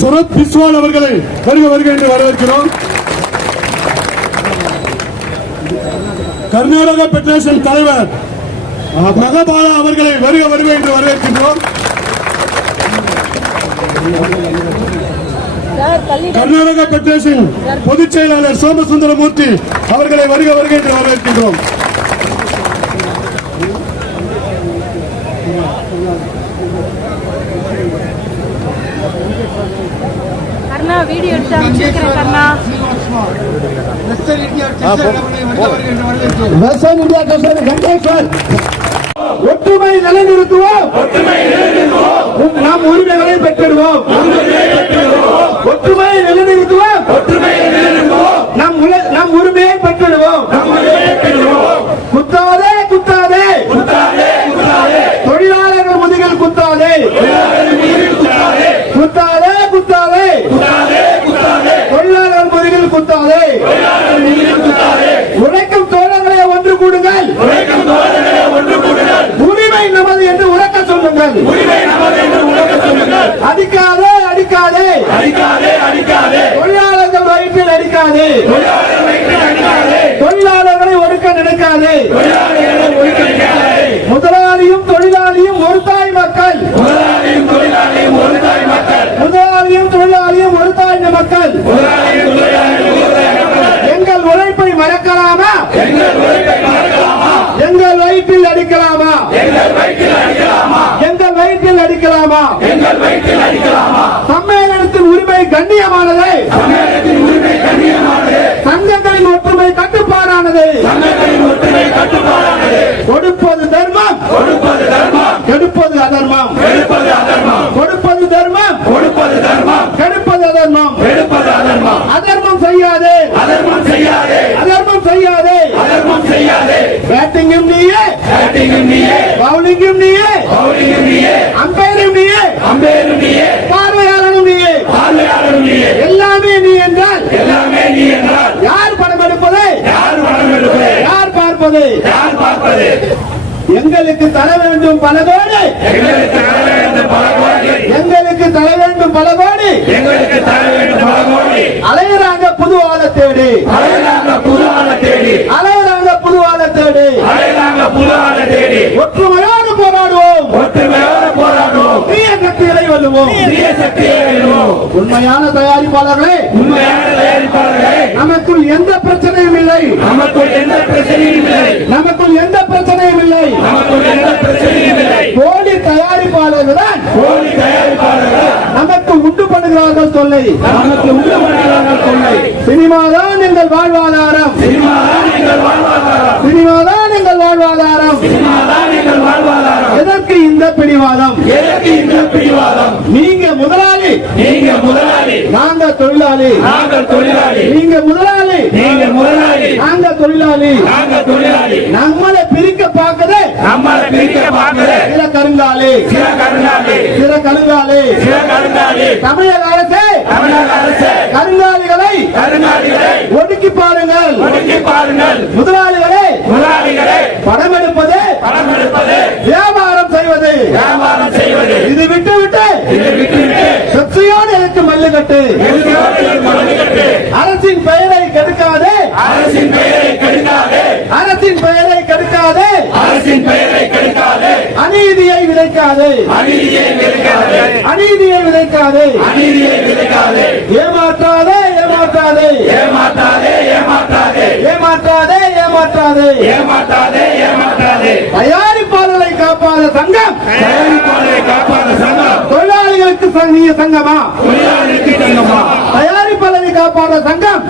சரத் பிஸ்வால் அவர்களை வருக வருக என்று வரவேற்கிறோம். கர்நாடக பெடரேஷன் தலைவர் மகபாலா அவர்களை வருக வருக என்று வரவேற்கின்றோம். கர்நாடக பெடரேஷன் பொதுச் செயலாளர் சோமசுந்தரமூர்த்தி அவர்களை வருக வருக என்று வரவேற்கின்றோம். வீடியோ எடுத்து அமைச்சிருக்கிறேன் கண்டேஸ்வர். ஒற்றுமை நிலைநிறுத்துவோம். நம் உரிமைகளை பெற்றிடுவோம். ஒற்றுமை நிலைநிறுத்துவோம். நம் உல- சொல்லுங்கள் அடிக்காதே அடிக்காதே. தொழிலாளர்கள் வயிற்றில் அடிக்காதே. தொழிலாளர்களை ஒடுக்க நினைக்காதே முதலாளியும் தொழிலாளியும் ஒரு தாய் மக்கள் முதலாளியும் தொழிலாளியும் ஒரு தாய் மக்கள் எங்கள் உழைப்பை மறக்கலாமா எங்கள் வயிற்றில் அடிக்கலாமா எங்கள் வயிற்றில் அடிக்கலாமா சம்மேளனத்தின் உரிமை கண்ணியமானது. சங்கங்களின் ஒற்றுமை கட்டுப்பாடானது கொடுப்பது தர்மம் கெடுப்பது அதர்மம் கொடுப்பது தர்மம் கெடுப்பது அதர்மம் அதர்மம். செய்யாதே. அதர்மம் செய்யாதே. பேட்டிங்கும் நீயே. பவுலிங்கும் நீயே அம்பையரும் நீயே பார்வையாளரும் நீயே எல்லாமே நீ என்றால் யார் படம் எடுப்பது யார் பார்ப்பது. எங்களுக்கு தர வேண்டும் பல கோடி. எங்களுக்கு தர வேண்டும் பல கோடி. எங்களுக்கு தர வேண்டும் பல கோடி. அலையறாங்க புது ஆளை தேடி. அலையலாங்க புது ஆளை தேடி. அலையறாங்க புது ஆளை தேடி. அலையலாங்க புது ஆளை தேடி. ஒற்றுமையோடு போராடுவோம். ஒற்றுமையோடு போராடுவோம். தீய சக்திகளை வெல்லுவோம் தீய சக்தியை வெல்லுவோம் உண்மையான தயாரிப்பாளர்களே உண்மையான தயாரிப்பாளர்களே. நமக்குள் எந்த நமக்குள் எந்த பிரச்சனையும் இல்லை. நமக்குள் எந்த பிரச்சனையும் இல்லை. நமக்குள் எந்த பிரச்சனையும் இல்லை. கோடி தயாரிப்பாளர்கள் தான் கோடி தயாரிப்பாளர்கள் நமக்கு உண்டு பண்ணுகிறார்கள் தொல்லை. நமக்கு உண்டு பண்ணுகிறார்கள் கொள்ளை சினிமாதான் எங்கள் வாழ்வாதாரம். சினிமாதான் எங்கள் வாழ்வாதாரம். சினிமாதான் எங்கள் வாழ்வாதாரம். சினிமாதான் எங்கள் வாழ்வாதாரம். எதற்கு இந்த பிடிவாதம்? எதற்கு இந்த பிடிவாதம்? நீங்க முதலாளி. நீங்க முதலாளி. நாங்க தொழிலாளி. நாங்கள் தொழிலாளி. நீங்க முதலாளி. நீங்க முதலாளி. நாங்க தொழிலாளி. நாங்க தொழிலாளி. நம்மளை பிரிக்க பார்க்கதே. நம்மளை பிரிக்க பார்க்கல சில கருங்காலி. சில கருங்காலி. சில கருங்காலி. சில கருங்காலி. தமிழக அரசு. தமிழக அரசு. கருங்காலிகளை கருங்காலிகளை ஒடுக்கி பாருங்கள். ஒதுக்கி பாருங்கள். முதலாளிகளே முதலாளிகளை படம் எடுப்பது. பணம் எடுப்பது. வியாபாரம் செய்வது. இது விட்டு விட்டு. இதை விட்டுவிட்டு சக்தியோடு எனக்கு மல்லுகட்டு எதிர்காலத்தில் மனிதனுக்கு அரசின் பெயரை கெடுக்காதே. அரசின் பெயரை கெடுக்காதே. அரசின் பெயரை கெடுக்காதே. அரசின் பெயரை கெடுக்காதே. அநீதியை விதைக்காதே. அநீதியை விதைக்காதே. அநீதியை விதைக்காதே. அநீதியை விதைக்காதே. ஏமாற்றாதே ஏமாற்றாதே. ஏமாற்றாதே ஏமாற்றாதே. ஏமாற்றாதே ஏமாற்றாதே. ஏமாற்றாதே ஏமாற்றாதே. தயாரிப்பாளர்களை சங்கிய சங்கமா? தயாரிப்பாளரை காப்பாற்ற சங்கம்?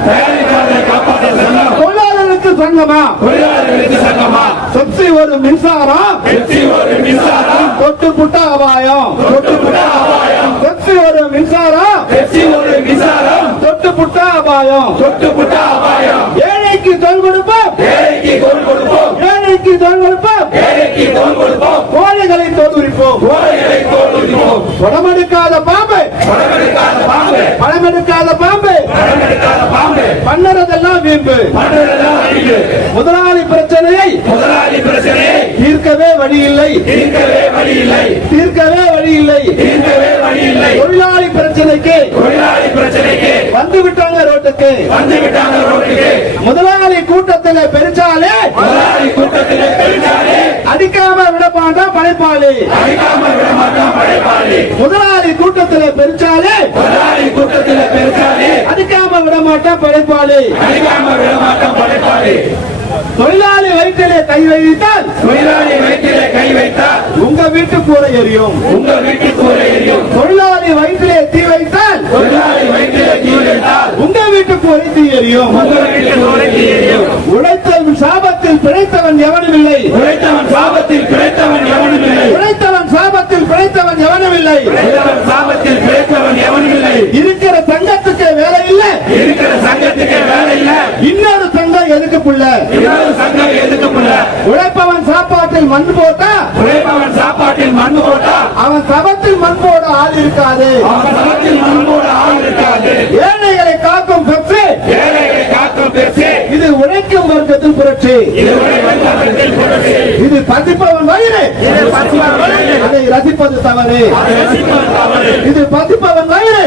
தொழிலாளர்களுக்கு சங்கமா? சொப்சி ஒரு மின்சாரம்? தொட்டு புட்ட அபாயம். சொப்சி ஒரு மின்சாரம். தொட்டு புட்ட அபாயம். தொட்டு படமெடுக்காத பாம்பு. படமெடுக்காத பாம்பு. படமெடுக்காத பாம்பு. படமெடுக்காத பாம்பு. பண்ணறதெல்லாம் வீம்பு. மன்னரெல்லாம் அழிவு முதலாளி பிரச்சனையை முதலாளி பிரச்சனையை தீர்க்கவே வழி இல்லை தீர்க்கவே வழி இல்லை தீர்க்கவே வழி இல்லை தீர்க்கவே வழி இல்லை தொழிலாளி பிரச்சனை பிரச்சனைக்கு தொழிலாளி பிரச்சனைக்கு வந்து விட்டாங்க ரோட்டுக்கு. வந்து விட்டாங்க ரோட்டுக்கு. முதலாளி கூட்டத்தில் பெருச்சாலே முதலாளி கூட்டத்திலே பெருசாலே அடிக்காம விட மாட்டான் படைப்பாளி. முதலாளி கூட்டத்தில் பெருச்சாலே முதலாளி கூட்டத்திலே பெருசாலே அடிக்காம விட மாட்டான் படைப்பாளி. அடிக்காம விட மாட்டான் படைப்பாளி. தொழிலாளி வயிற்றிலே கை வைத்தால் தொழிலாளி வயிற்றிலே கை வைத்தால் உங்க வீட்டு கூரை எரியும். உங்க வீட்டுக்கு ஒரு எரியும். தொழிலாளி வயிற்றிலே தீ வைத்தால் தொழிலாளி வயிற்றிலே தீ வைத்தால் உங்க வீட்டு கூரை தீ எரியும். உங்க வீட்டுக்கு ஒரு தீ எரியும். உழைத்தவன் சாபத்தில் பிழைத்தவன் எவனும் இல்லை உழைத்தவன் சாபத்தில் பிழைத்தவன் எவனும் இல்லை உழைத்தவன் சாபத்தில் பிழைத்தவன் எவனும் இல்லை சாபத்தில் பிழைத்தவன் எவனும் இல்லை இருக்கிற சங்கத்துக்கு வேலை இல்ல இருக்கிற சங்கத்துக்கே வேலை இல்ல இன்னொரு சங்கம் எதுக்கு புள்ள இன்னொரு சங்கம் எதுக்கு புள்ள உழைப்பவன் சாப்பாட்டில் மண் போட்டா? உழைப்பவன் சாப்பாட்டில் மண் போட்டா? அவன் சபத்தில் மண் போட ஆள் இருக்காது. அவன் சமத்தில் மண் போட வர்க்கத்தில் புரட்சி. இது பசிப்பவன் வயிறு. அதை ரசிப்பது தவறு. இது பசிப்பவன் வயிறு.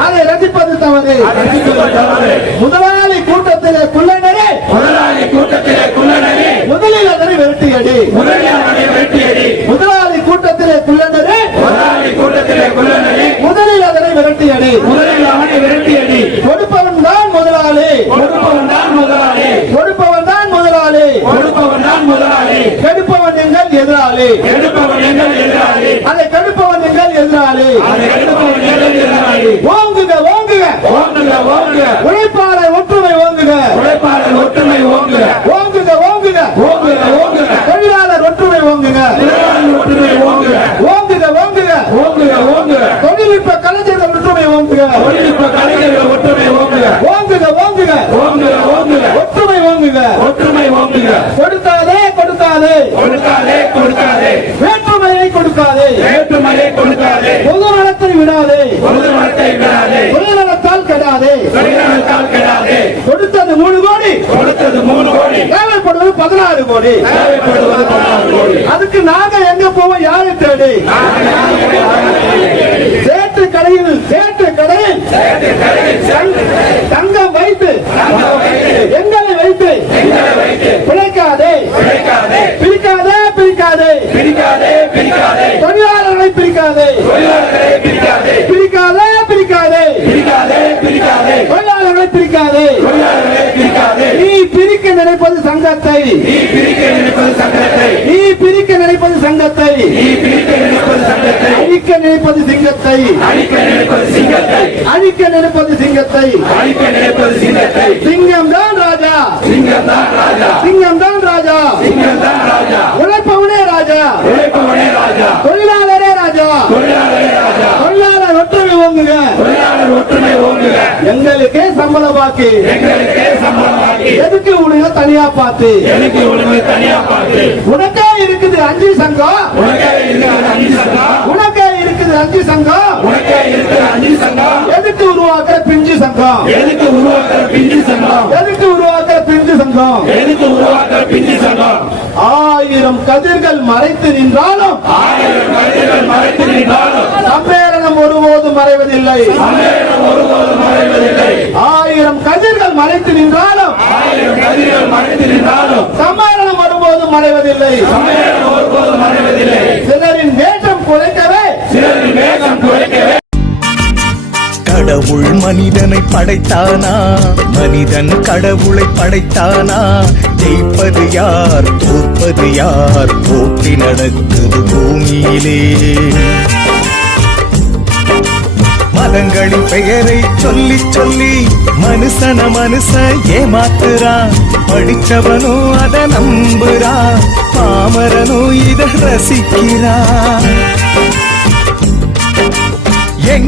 அதை ரசிப்பது தவறு. முதலாளி கூட்டத்திலே குள்ளனரே முதலாளி கூட்டத்திலே குள்ளனரி முதலில் அதனை வெட்டியடி முதலாளி கூட்டத்திலே குள்ளனரே முதலாளி கூட்டத்திலே குள்ளனரி முதலில் அதனை விரட்டியடி. முதலில் அவனை விரட்டியடி. கொடுப்பவன் தான் முதலாளி. கொடுப்பவன் தான் முதலாளி கொடுப்பவன் தான் முதலாளி கொடுப்பவன் தான் முதலாளி கெடுப்பவன் எங்கள் எதிராளி அதை கெடுப்பவன் எங்கள் எதிராளி ஓங்குக ஓங்குக ஓங்குக ஓங்குக உழைப்பாளர் ஒற்றுமை ஓங்குக. உழைப்பாளர் ஒற்றுமை ஓங்குக ஓங்குக ஓங்குக ஓங்குக ஓங்குக தொழிலாளர் ஒற்றுமை ஓங்குக ஒற்றுமை ஓங்குக ஓங்குக ஓங்குக ஓங்குக ஓங்குக தொழில்நுட்ப கலைஞர்கள் ஒற்றுமை ஓங்குக தொழில்நுட்ப கலைஞர்கள் ஒற்றுமை ஓங்குக ஓங்குக ஓங்குக ஓங்குக ஓங்குக ஒற்றுமை ஓங்குக ஒற்றுமை ஓங்குக கொடுக்காதே கொடுக்காதே கொடுக்காதே கொடுக்காதே வேற்றுமையை கொடுக்காதே வேற்றுமையை கொடுக்காதே பொது நலத்தை விடாதே தொழில்நலத்தால் கெடாதே. கொடுத்தது மூணு கோடி. கொடுத்தது மூணு கோடி. தேவைப்படுவது பதினாறு கோடி. அதுக்கு நாங்க எங்க போவோம்? யாரை தேடி? சேட்டு கடையில் சேட்டு கடையில். தங்கம் வைத்து எங்களை வைத்து. பிழைக்காதே. பிரிக்காதே பிரிக்காதே. பிடிக்காதே பிடிக்காதே தொழிலாளர்களை பிரிக்காதே. தொழிலாளர்களை பிரிக்காதே பிரிக்காதே பிடிக்காதே பிடிக்காதே தொழிலாளர்களை பிரிக்காதே தொழிலாளர்களை பிடிக்காதே நீ பிரிக்க நினைப்பது சங்கத்தை. நீ பிரிக்க நினைப்பது சங்கத்தை. நீ பிரிக்க நினைப்பது சங்கத்தை நீ பிரிக்க நினைப்பது சங்கத்தை அழிக்க நினைப்பது சிங்கத்தை. அழிக்க நினைப்பது சிங்கத்தை. அழிக்க நினைப்பது சிங்கத்தை அழிக்க நினைப்பது சிங்கத்தை சிங்கம் தான் ராஜா. சிங்கம் தான் ராஜா. சிங்கம் தான் ராஜா சிங்கம் தான் ராஜா உழைப்பவனே ராஜா. உழைப்பவனே ராஜா தொழிலாளரே ராஜா. தொழிலாளரே ராஜா தொழிலாளர் ஒற்றுமை ஓங்குங்க தொழிலாளர் ஒற்றுமை ஓங்குக. எங்களுக்கே சம்பளம் பாக்கி எங்களுக்கே சம்பளம் எதுக்கு உனக்கு தனியா பார்த்து? எனக்கு ஒழுங்கு தனியா பார்த்து? உனக்கே இருக்குது அஞ்சு சங்கம். உனக்கே இருக்கிற அஞ்சு சங்கம். உனக்கே இருக்குது அஞ்சு சங்கம். உனக்கே இருக்கிற அஞ்சு சங்கம். எதுக்கு உருவாக்குற பிஞ்சு சங்கம்? எதுக்கு உருவாக்குற பிஞ்சு சங்கம்? எதுக்கு உருவாக்குற பிஞ்சு சங்கம்? எதுக்கு உருவாக்குற பிஞ்சு சங்கம்? ஆயிரம் கதிர்கள் மறைத்து நின்றாலும் ஆயிரம் கருத்துகள் மறைத்து நின்றாலும் சம்மேளனம் ஒருபோதும் மறைவதில்லை. சம்மேளனம் ஒருபோதும் மறைவதில்லை. ஆயிரம் கதிர்கள் மறைத்து நின்றாலும் ஆயிரம் கதிர்கள் மறைத்து நின்றாலும் சம்மேளனம் ஒருபோதும் மறைவதில்லை. சம்மேளனம் ஒருபோதும் மறைவதில்லை. சிலரின் வேஷம் குறைக்கவே. சிலரின் வேகம் குறைக்கவே. கடவுள் மனிதனை படைத்தானா? மனிதன் கடவுளை படைத்தானா? ஜெயிப்பது யார் தோற்பது யார்? போட்டி நடக்குது பூமியிலே. மதங்களின் பெயரை சொல்லி சொல்லி மனுஷன மனுஷன் ஏமாத்துறான் படிச்சவனும் அதை நம்புறான் பாமரனும் இதை ரசிக்கிறான்